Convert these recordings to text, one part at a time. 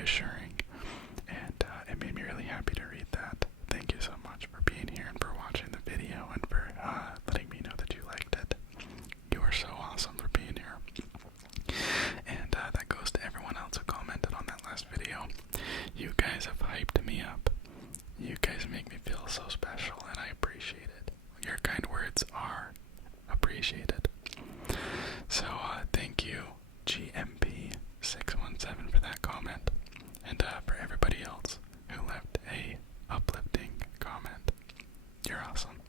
reassuring, and it made me really happy to read that. Thank you so much for being here and for watching the video and for letting me know that you liked it. You are so awesome for being here. And that goes to everyone else who commented on that last video. You guys have hyped me up. You guys make me feel so special, and I appreciate it. Your kind words are appreciated. So thank you, GMP617, for that comment, and for everybody else who left a uplifting comment. You're awesome.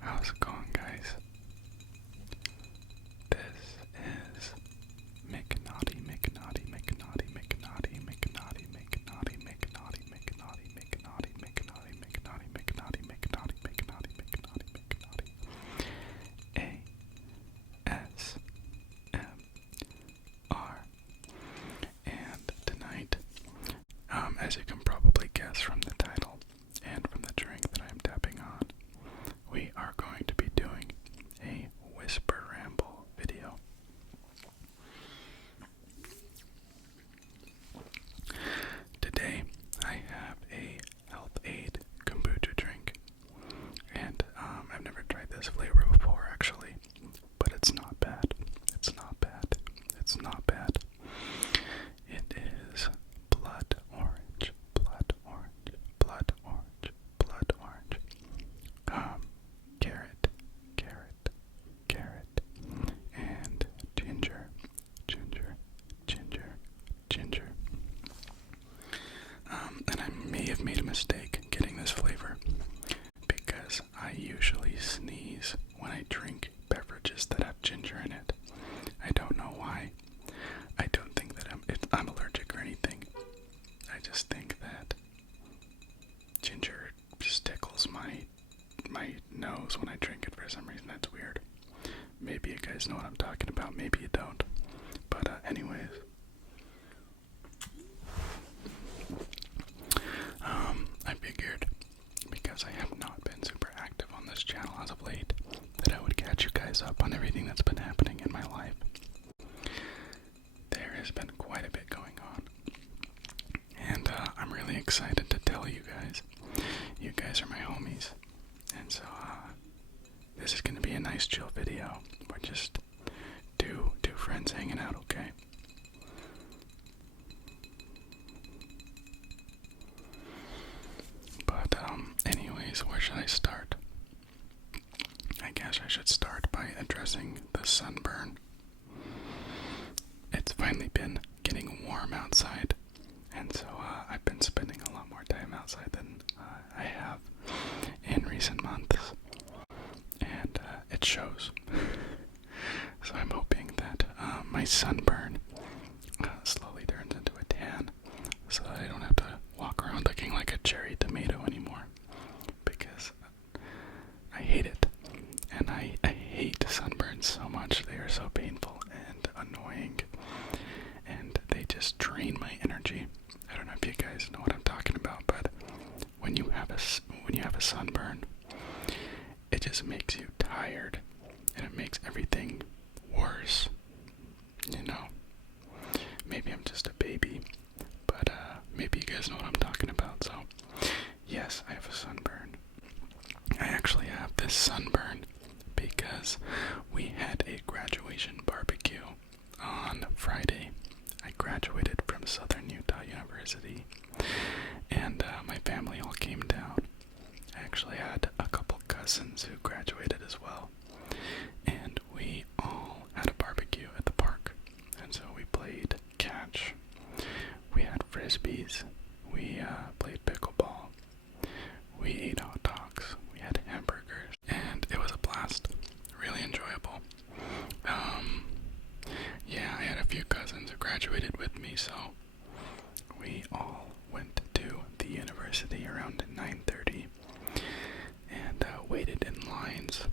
How's it going, guys? This is McNaughty, McNaughty, McNaughty, McNaughty, McNaughty, McNaughty, McNaughty, McNaughty, McNaughty, McNaughty, McNaughty, McNaughty, McNaughty, McNaughty, McNaughty, McNaughty, ASMR. And tonight, as you can probably guess from the title and from the drink that I'm tapping on, we are going to be doing a whisper ramble video. Today, I have a health aid kombucha drink, and I've never tried this flavor before actually, but it's not bad. It's not bad. It's not bad. It is blood orange, blood orange, blood orange, blood orange. Carrot, carrot, carrot, and ginger, ginger, ginger, ginger. And I may have made a mistake getting this flavor because I usually sneeze when I drink beverages that have ginger in it. I don't know why. I don't think that I'm allergic or anything. I just think that ginger just tickles my nose when I drink it for some reason. That's weird. Maybe you guys know what I'm talking about, maybe you don't. But anyways, I figured, because I have not been super active on this channel as of late, that I would catch you guys up on everything that's been happening in my life. There has been quite a bit going on, and I'm really excited to tell you guys. You guys are my homies, and so this is going to be a nice chill video. We're just two friends hanging out, okay? But anyways, where should I start? I guess I should start by addressing the sunburn. It's finally been getting warm outside, and so I've been spending a lot more time outside than I have in recent months, and it shows. So I'm hoping that my sunburn slowly turns into a tan, so that I don't have to walk around looking like a cherry tomato anymore, because I hate it, and I hate sunburns so much. They are so painful and annoying, and they just drain my energy. I don't know if you guys know what I'm talking about, but when you have a sunburn, it just makes you tired, and it makes everything worse. You know, maybe I'm just a baby, but maybe you guys know what I'm talking about. So yes, I have a sunburn. I actually have this sunburn because we had a graduation barbecue on Friday. I graduated from Southern Utah University, and my family all came down. I actually had a couple cousins who graduated as well, and we all had a barbecue at the park. And so we played catch, we had frisbees, we played pickleball, we ate hot dogs, we had hamburgers, and it was a blast. Really enjoyable. Yeah, I had a few cousins who graduated with me, so we all went to the university around 9:30 and waited in lines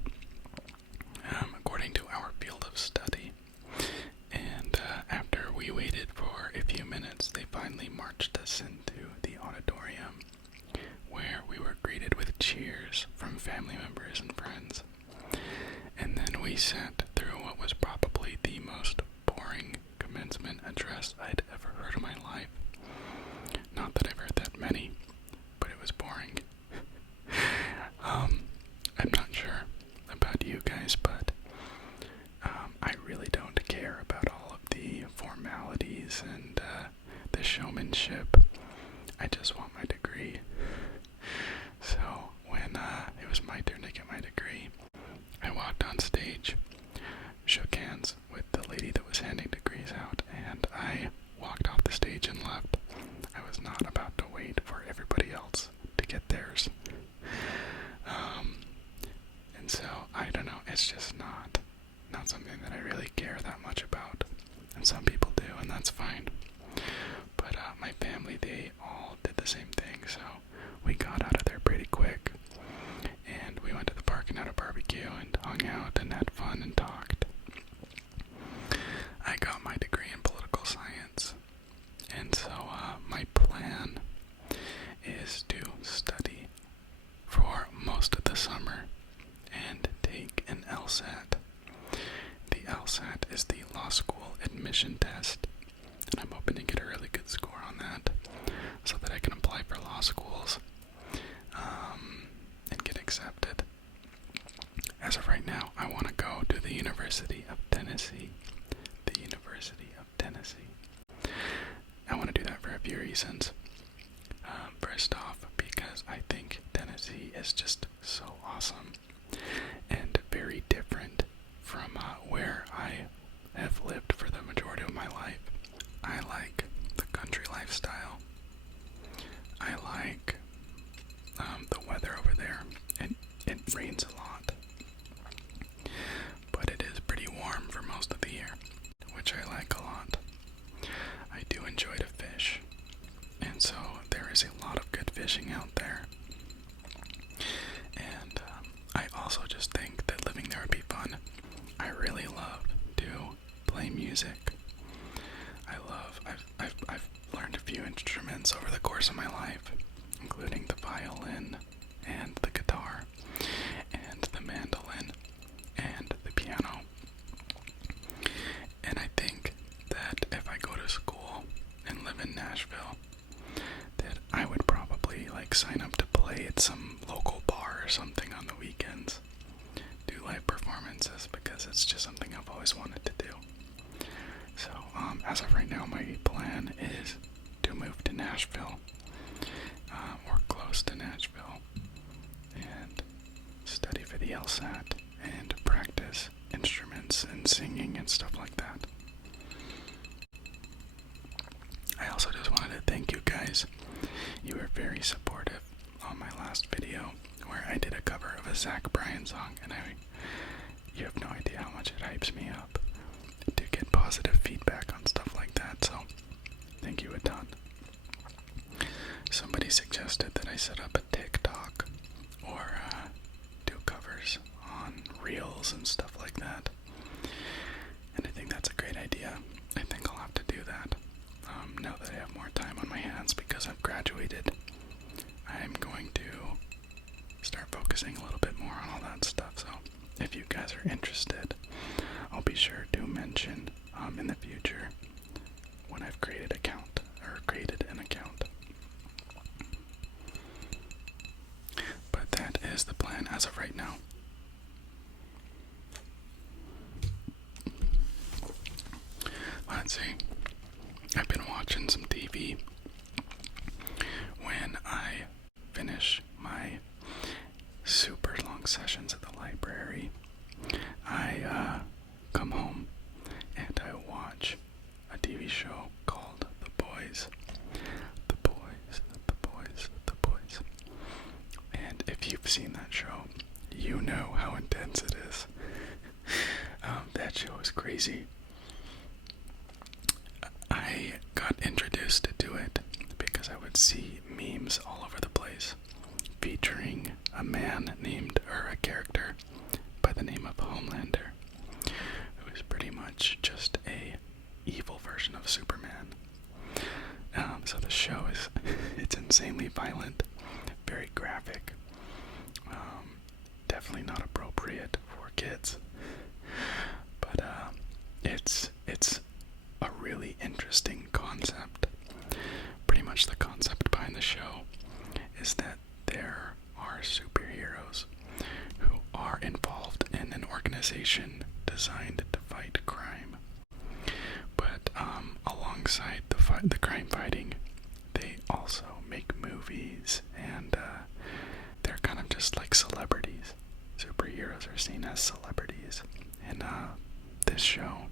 admission test, and I'm hoping to get a really good score on that so that I can apply for law schools and get accepted. As of right now, I want to go to the University of Tennessee. The University of Tennessee. I want to do that for a few reasons. First off, because I think Tennessee is just so awesome and very different from where I have lived for the majority of my life. I like the country lifestyle. I like the weather over there. It rains a lot, but it is pretty warm for most of the year, which I like a lot. I do enjoy to fish, and so there is a lot of good fishing out there. And I also just think that living there would be fun. I really love to play music. I've learned a few instruments over the course of my life, including the violin and the guitar and the mandolin and the piano. And I think that if I go to school and live in Nashville, that I would probably sign up to play at some local bar or something on the weekends, do live performances, because it's just something I've always wanted to do. So as of right now, my plan is to move to Nashville, or close to Nashville, and study for the LSAT and practice instruments and singing and stuff like that. I also just wanted to thank you guys. You were very supportive on my last video where I did a cover of a Zach Bryan song, and you have no idea how much it hypes me up to get positive feedback on stuff like that, so thank you a ton. Somebody suggested that I set up a TikTok or do covers on Reels and stuff like that, and I think that's a great idea. I think I'll have to do that. Now that I have more time on my hands because I've graduated, I'm going to start focusing a little bit more on all that stuff. So if you guys are interested, I'll be sure to mention in the future when I've created an account. But that is the plan as of right now. Let's see. I've been watching some TV. When I finish my super long sessions at the library, I come home and I watch a TV show called The Boys. The Boys, The Boys, The Boys. And if you've seen that show, you know how intense it is. That show is crazy. I got introduced to it because I would see memes all over the place featuring a character by the name of Homelander, who is pretty much just a evil version of Superman. So the show it's insanely violent, very graphic, definitely not appropriate for kids, but it's a really interesting concept. Pretty much the concept behind the show is that there are superheroes who are involved in an organization designed to fight crime. But alongside the crime fighting, they also make movies, and they're kind of just like celebrities. Superheroes are seen as celebrities in this show.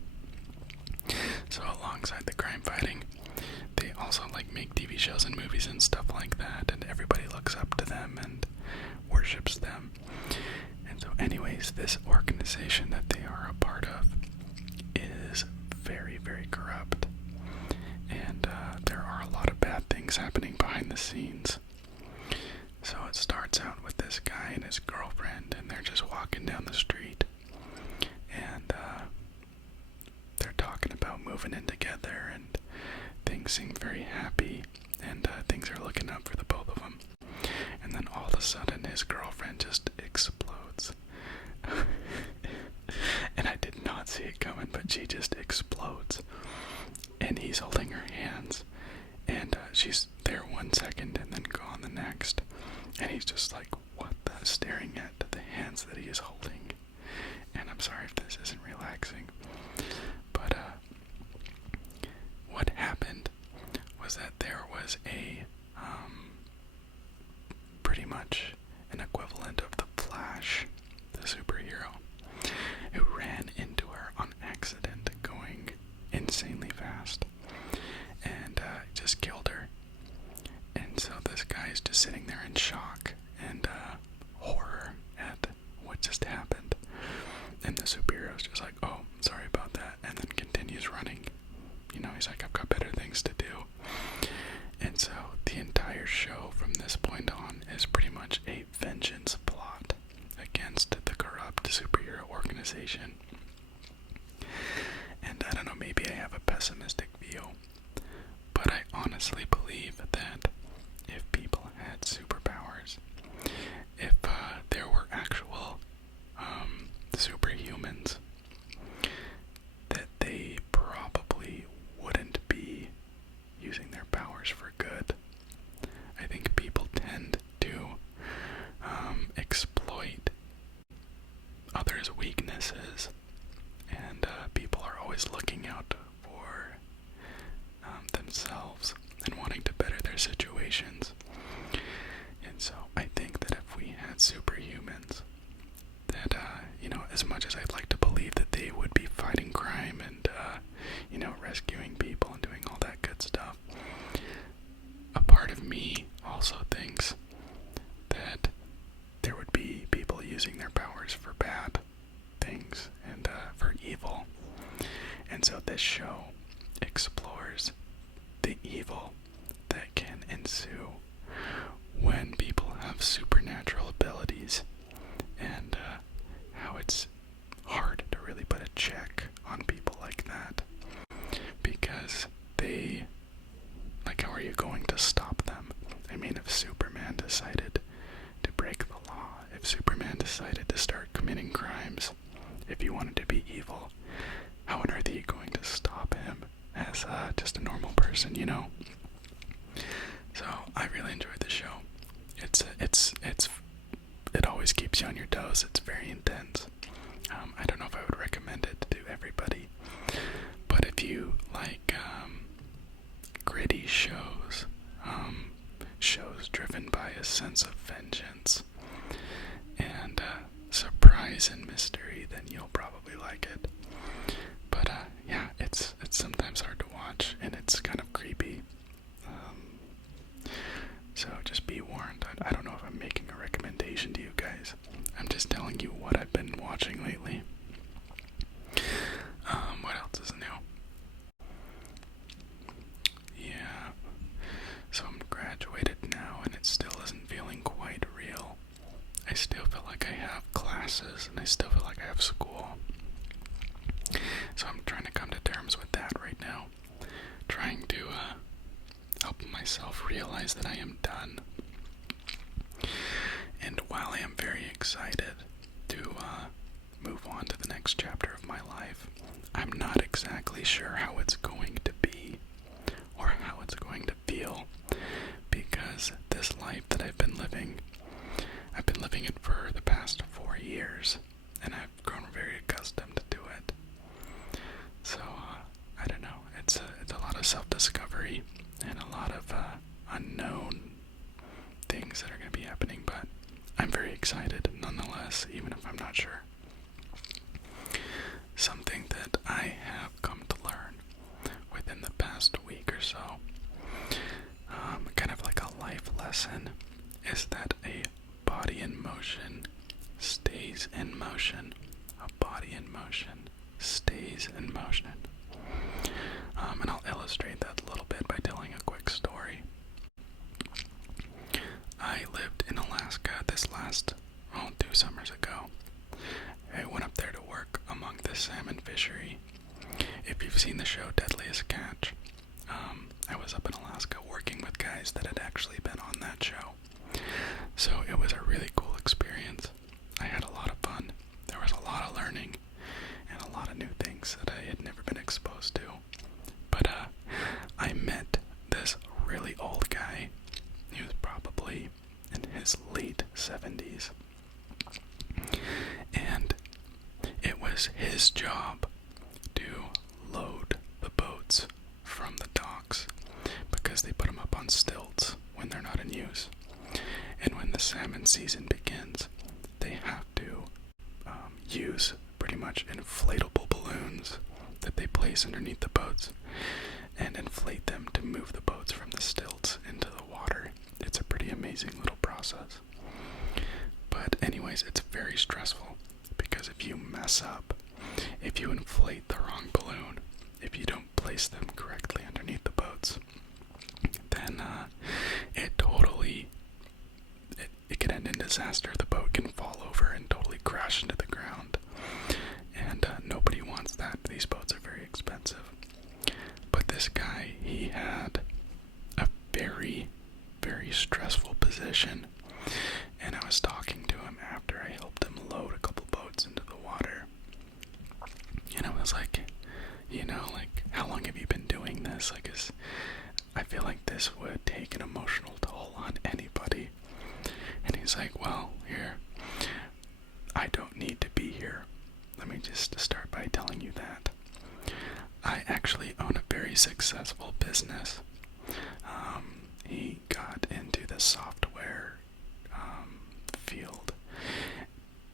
So alongside the crime fighting, they also make TV shows and movies and stuff like that, and everybody looks up to them and worships them. And so anyways, this organization that they are a part of is very, very corrupt, and there are a lot of bad things happening behind the scenes. So it starts out with this guy and his girlfriend, and they're just walking down the street, and they're talking about moving in together, and things seem very happy, and things are looking up for the both of them. And then all of a sudden, his girlfriend just explodes. And I did not see it coming, but she just explodes. he's holding her hands, and she's there 1 second and then gone the next, and he's just like, what the, staring at the hands that he is holding. And I'm sorry if this isn't relaxing, but what happened was that there was a pretty much an equivalent of the Flash, the superhero, who ran into her on accident going insanely fast and just killed her. And so this guy's just sitting there in shock and horror at what just happened. And the superhero's just like, oh, sorry about that, and then continues running. You know, he's like, I've got better things to do. And so the entire show from this point on is pretty much a vengeance plot against the corrupt superhero organization. And I don't know, maybe I have a pessimistic view, but I honestly believe that if people had superpowers, if there were actual superhumans, that they probably wouldn't be using their powers for good. I think people tend to exploit others' weaknesses, and people are always looking out for themselves and wanting to better their situations. And so I think that if we had superhumans, that, as much as I'd like to believe that they would be fighting crime and, rescuing people and doing all that good stuff, a part of me also thinks that there would be people using their powers for bad things and for evil. And so this show explores the evil that can ensue when people have supernatural abilities, and how it's hard to really put a check on people like that, because they, like, how are you going to stop them? I mean, if Superman decided to break the law, if Superman decided to start committing crimes, if he wanted to be evil, how on earth are you going to stop him as just a normal person, you know? So I really enjoyed the show. It always keeps you on your toes. It's very intense. I don't know if I would recommend it to everybody, but if you like gritty shows, shows driven by a sense of vengeance and surprise and mystery, then you'll probably like it. But yeah, it's sometimes hard to watch, and it's kind of creepy. So just be warned. I don't know if I'm making a recommendation to you guys. I'm just telling you what I've been watching lately. What else is new? Yeah. So I'm graduated now, and it still isn't feeling quite real. I still feel like I have classes, and I still feel like I have school. So I'm trying to come to terms with that right now. Trying to help myself realize that I am done. And while I am very excited to move on to the next chapter of my life, I'm not exactly sure how it's going to be or how it's going to feel, because this life that I've been living it for the past 4 years, and I've grown very accustomed to it. So I don't know, it's a lot of self-discovery and a lot of unknown things that are going to be happening, but I'm very excited nonetheless, even if I'm not sure. Something that I have come to learn within the past week or so, kind of like a life lesson, is that a body in motion stays in motion. A body in motion stays in motion. And I'll illustrate that a little bit by telling a quick story. I lived in Alaska this last, 2 summers ago. I went up there to work among the salmon fishery. If you've seen the show Deadliest Catch, I was up in Alaska working with guys that had actually been on that show. So it was a really cool experience. I had a lot of fun. There was a lot of learning and a lot of new things that I had never been exposed to. But season begins, they have to use pretty much inflatable balloons that they place underneath the boats and inflate them to move the boats from the stilts into the water. It's a pretty amazing little process. But anyways, it's very stressful because if you mess up, if you inflate the wrong balloon, if you don't place them correctly underneath the boats, then it can end in disaster. The boat can fall over and totally crash into the ground. And nobody wants that. These boats are very expensive. But this guy, he had a very, very stressful position. And I was talking to him after I helped him load a couple boats into the water. And I was like, how long have you been doing this? I feel like this would take an emotional toll on anybody. And he's like, well, here, I don't need to be here. Let me just start by telling you that. I actually own a very successful business. He got into the software field,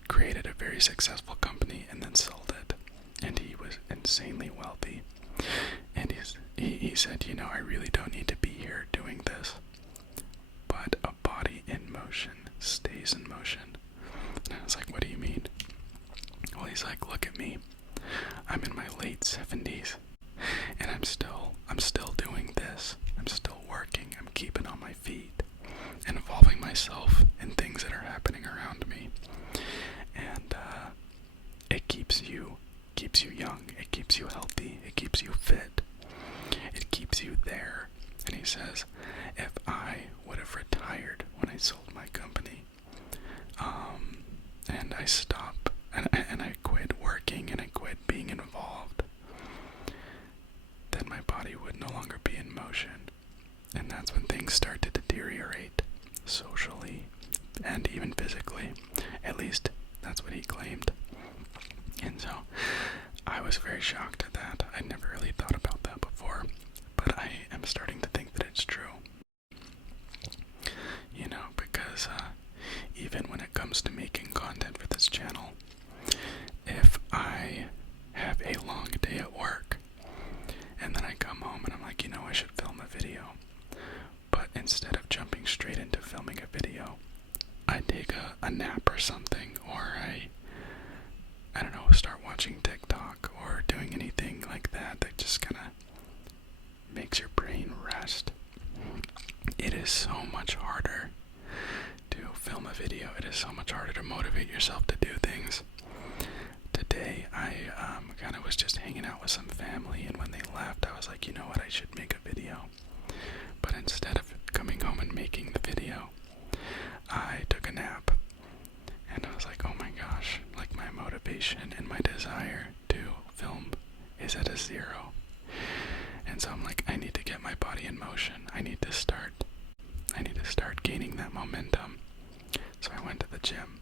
created a very successful company, and then sold it. And he was insanely wealthy. And he said, I really don't need to be here doing this. But a body in motion stays in motion. And I was like, what do you mean? Well, he's like, look at me. I'm in my late 70s. And I'm still doing this. I'm still working. I'm keeping on my feet. And involving myself in things that are happening around me. And it keeps you young. It keeps you healthy. It keeps you fit. It keeps you there. And he says, if I would have retired when I sold my company, and I stopped, and I quit working, and I quit being involved, then my body would no longer be in motion. And that's when things start to deteriorate, socially, and even physically. At least, that's what he claimed. And so, I was very shocked at that. I'd never really thought about that before, but I am starting to think that it's true. Because even when it comes to making content for this channel, if I have a long day at work, and then I come home and I'm like, I should film a video, but instead of jumping straight into filming a video, I take a nap or something, or I don't know, start watching TikTok or doing anything like that just kind of makes your brain rest. It is so much harder to film a video. It is so much harder to motivate yourself to do things. Today, I kind of was just hanging out with some family, and when they left, I was like, you know what, I should make a video. But instead of coming home and making the video, I took a nap. And I was like, oh my gosh, my motivation and my desire to film is at a zero. And so I'm like, I need to get my body in motion. I need to start gaining that momentum. So I went to the gym.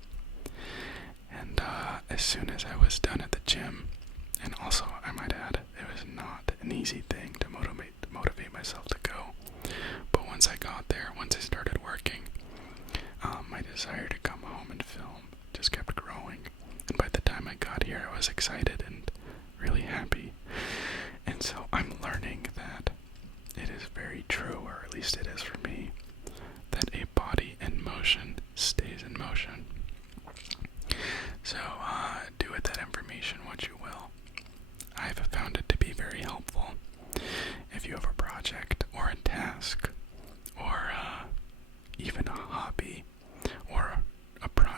And as soon as I was done at the gym, and also I might add, it was not an easy thing to motivate myself to go. But once I got there, once I started working, my desire to come home and film just kept growing. And by the time I got here, I was excited and really happy. And so I'm learning that it is very true, or at least it is for me, that a body in motion stays in motion. So do with that information what you will. I've found it to be very helpful. If you have a project or a task or even a hobby or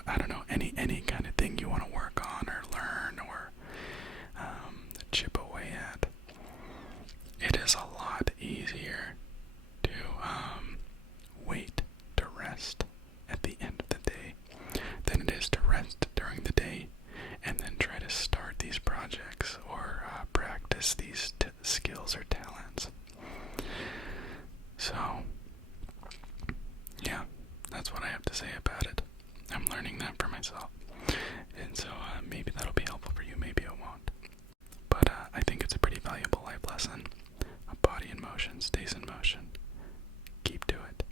I don't know, any kind of thing you want to work on or learn or chip away at, it is a lot easier to wait to rest at the end of the day than it is to rest during the day and then try to start these projects or practice these skills or talents. So, yeah, that's what I have to say about it. I'm learning that for myself. And so maybe that'll be helpful for you, maybe it won't. But I think it's a pretty valuable life lesson. A body in motion stays in motion. Keep to it.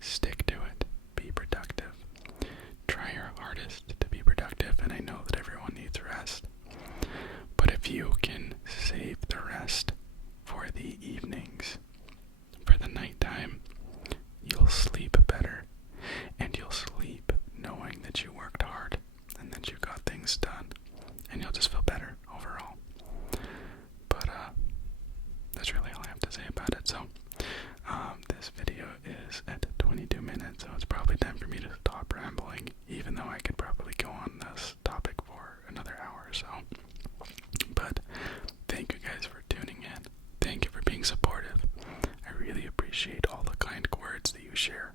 Stick to it. Be productive. So, this video is at 22 minutes, so it's probably time for me to stop rambling, even though I could probably go on this topic for another hour or so. But thank you guys for tuning in. Thank you for being supportive. I really appreciate all the kind words that you share